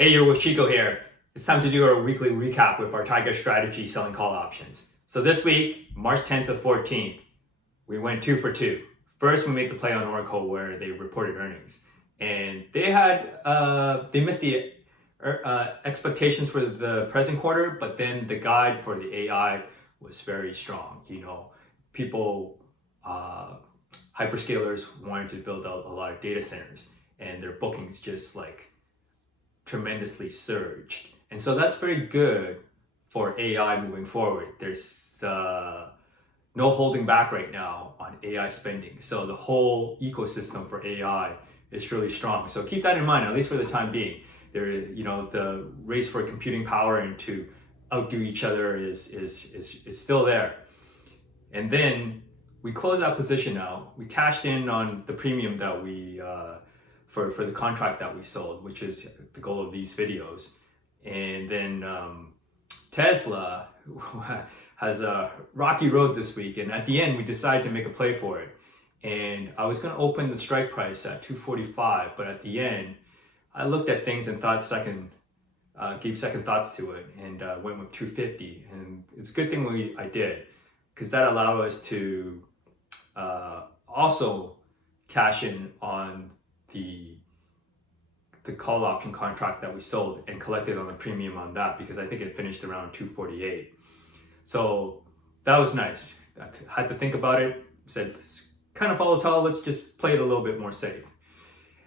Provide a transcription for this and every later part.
Hey, you're with Chico here. It's time to do our weekly recap with our Tiger strategy selling call options. So this week, March 10th to 14th, we went 2 for 2. First, we made the play on Oracle where they reported earnings, and they missed the expectations for the present quarter, but then the guide for the AI was very strong. People, hyperscalers wanted to build out a lot of data centers, and their bookings just tremendously surged. And so that's very good for AI moving forward. There's no holding back right now on AI spending. So the whole ecosystem for AI is really strong. So keep that in mind, at least for the time being. The race for computing power and to outdo each other is still there. And then we close that position out. We cashed in on the premium that we for the contract that we sold, which is the goal of these videos. And then Tesla has a rocky road this week, and at the end we decided to make a play for it. And I was going to open the strike price at 245, but at the end I looked at things and gave second thoughts to it, and went with 250. And it's a good thing I did, because that allowed us to also cash in on the call option contract that we sold and collected on the premium on that, because I think it finished around 248. So that was nice. I had to think about it, said it's kind of volatile, let's just play it a little bit more safe.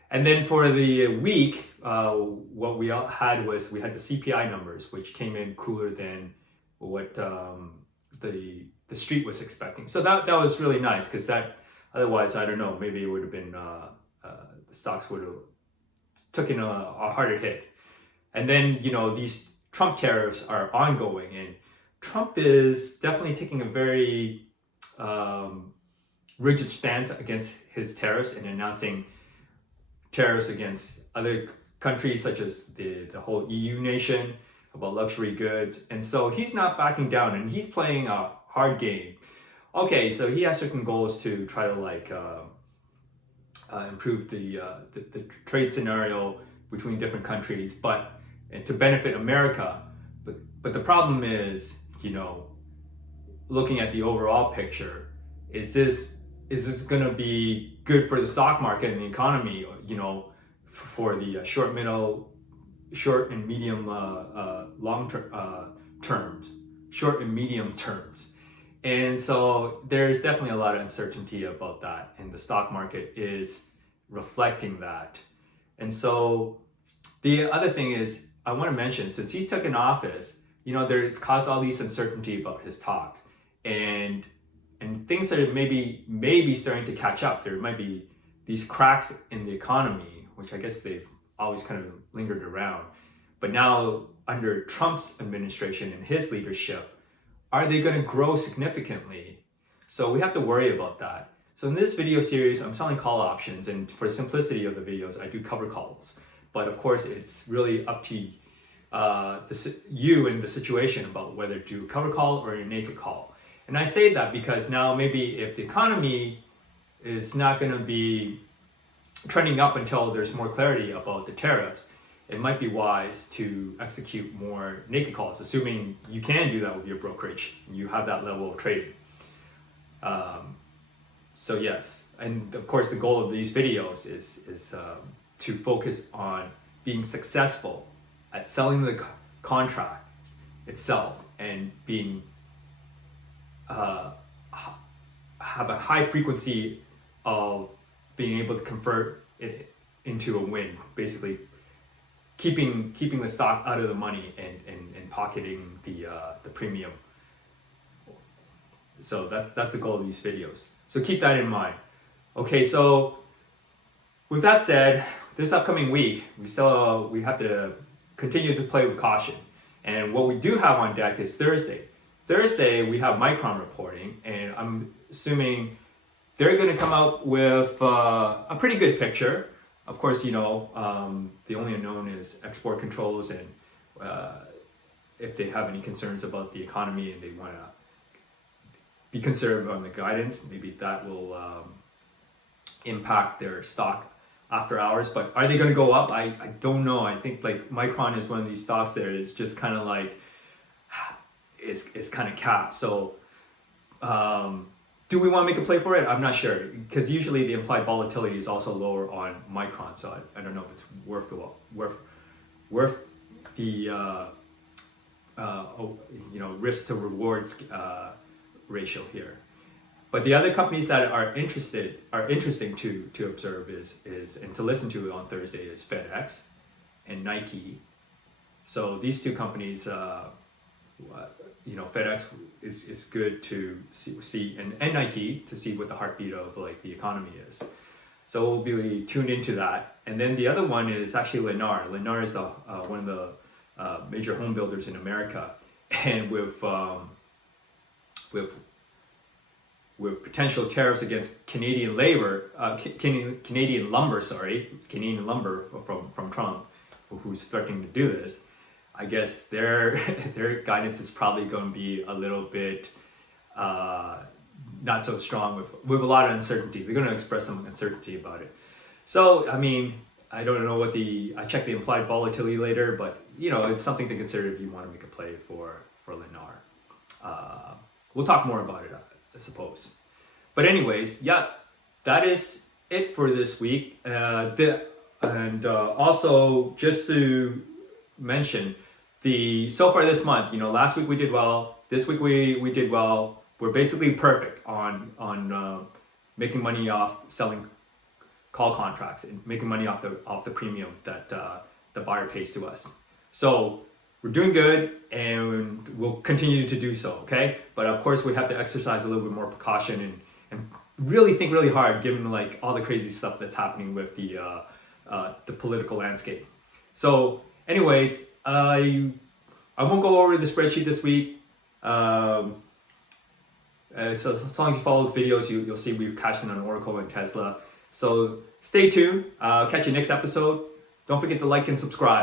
And then for the week, what we had was we had the CPI numbers, which came in cooler than what the street was expecting. So that was really nice, because that otherwise, I don't know, maybe it would have been the stocks would have taken a harder hit. And then these Trump tariffs are ongoing, and Trump is definitely taking a very rigid stance against his tariffs and announcing tariffs against other countries such as the whole EU nation about luxury goods. And so he's not backing down, and he's playing a hard game. Okay, so he has certain goals to try to improve the trade scenario between different countries, and to benefit America. But the problem is, looking at the overall picture, is this going to be good for the stock market and the economy? For the short and medium short and medium terms. And so there's definitely a lot of uncertainty about that, and the stock market is reflecting that. And so the other thing is, I want to mention, since he's taken office, there's caused all these uncertainty about his talks, and things are maybe starting to catch up. There might be these cracks in the economy, which I guess they've always kind of lingered around. But now under Trump's administration and his leadership, are they going to grow significantly? So we have to worry about that. So in this video series, I'm selling call options, and for the simplicity of the videos, I do cover calls. But of course, it's really up to you and the situation about whether to cover call or a naked call. And I say that because now maybe if the economy is not going to be trending up until there's more clarity about the tariffs, it might be wise to execute more naked calls, assuming you can do that with your brokerage and you have that level of trading. So yes, and of course the goal of these videos is to focus on being successful at selling the contract itself, and being have a high frequency of being able to convert it into a win, basically keeping the stock out of the money and pocketing the premium. So that's the goal of these videos. So keep that in mind. Okay, so with that said, this upcoming week we have to continue to play with caution. And what we do have on deck is Thursday. Thursday we have Micron reporting, and I'm assuming they're going to come out with a pretty good picture. Of course, the only unknown is export controls, and if they have any concerns about the economy and they want to be conservative on the guidance, maybe that will impact their stock after hours, but are they going to go up? I don't know. I think like Micron is one of these stocks that is just kind of like, it's kind of capped. So do we want to make a play for it? I'm not sure, because usually the implied volatility is also lower on Micron, so I don't know if it's worth the risk to rewards ratio here. But the other companies that are interesting to observe is and to listen to on Thursday is FedEx and Nike. So these two companies, FedEx is good to see and Nike to see what the heartbeat of like the economy is. So we'll be tuned into that. And then the other one is actually Lennar. Lennar is one of the major home builders in America, and with potential tariffs against Canadian lumber from Trump, who's threatening to do this. I guess their guidance is probably going to be a little bit not so strong with a lot of uncertainty. They're going to express some uncertainty about it. So I mean, I don't know I checked the implied volatility later, but it's something to consider if you want to make a play for Lennar. We'll talk more about it, I suppose. But anyways, yeah, that is it for this week. Also just to mention, so far this month, last week we did well. This week we did well. We're basically perfect on making money off selling call contracts and making money off the premium that the buyer pays to us. So we're doing good, and we'll continue to do so. Okay, but of course we have to exercise a little bit more precaution and really think really hard, given like all the crazy stuff that's happening with the political landscape. So anyways, I won't go over the spreadsheet this week. So as long as you follow the videos, you'll see we've cashed in on Oracle and Tesla. So stay tuned. Catch you next episode. Don't forget to like and subscribe.